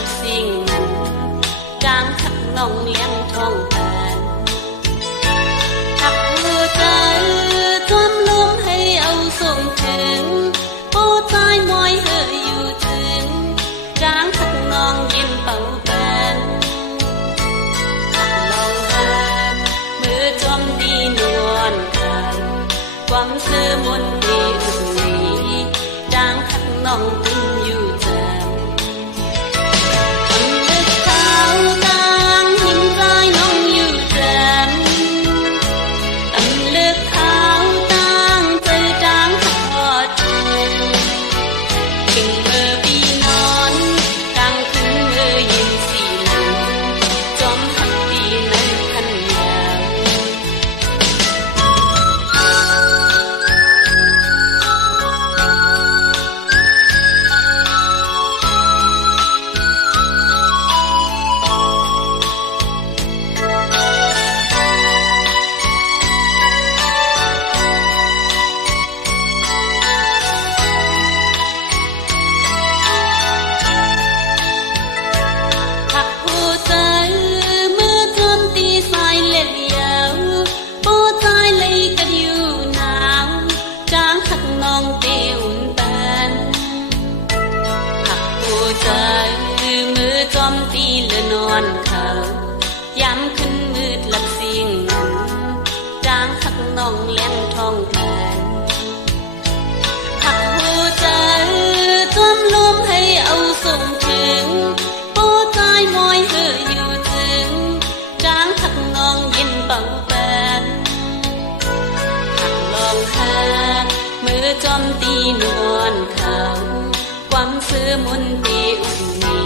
ลับสิ่งนั้นจางทักน้องเลี้ยงท้องแทนทักหัวใจจอมลมให้เอาส่งถึงโอ้ใจมอยเฮยอยู่ถึงจางทักน้องยิ้มเป่าแบนทักลองหานมือจอมดีนวลกันความซื่อมนดีอุ่นนี้จางทักน้องตึงอยู่แจมจอมตีเลือนอนเขาย้ำขึ้นมืดหลับสิ่งนั้นจางทักน้องเลี้ยงท้องแทนทักหัวใจจอมลมให้เอาส่งถึงโอ้ใจมอยเฮยอยู่ถึงจางทักน้องยิ้มเป่าแบนทักลองหามือจอมตีนวลเขาความซื่อมนตีอุ่นนี้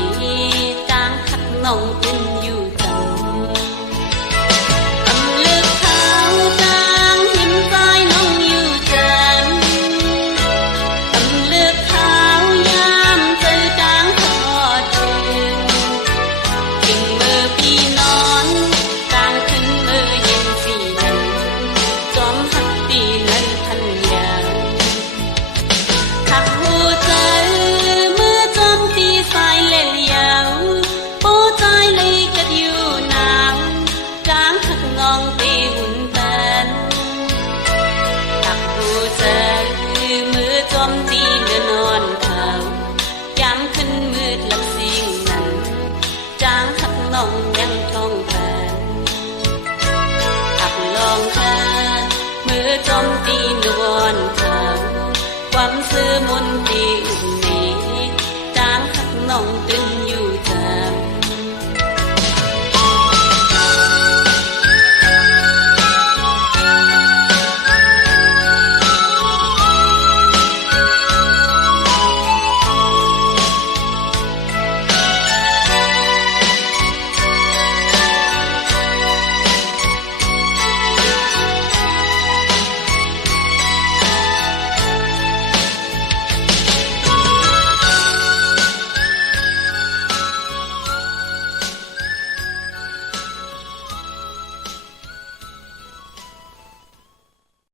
น้องเป็นอยู่จังอำลึกขาวจางหิมใจน้องอยู่จังอำลึกขาวยามเจอจางทอดถึงทิ้งมือพี่นอนจางขึ้นมือเย็นสีนั้นจอมหักตีนั้นทันยาทักหัวใจเมื่อจอมตีสายเล่นยาวน้องตีหุ่นแทนทักหัวใจมือจอมตีเลือนอนเขาย้ำขึ้นมืดหลับสิ่งนั้นจางทักน้องยังท้องแทนทักลองหามือจอมตีนวลเขาความซื่อมนตีอุ่นนี้จางทักน้องตึงอยู่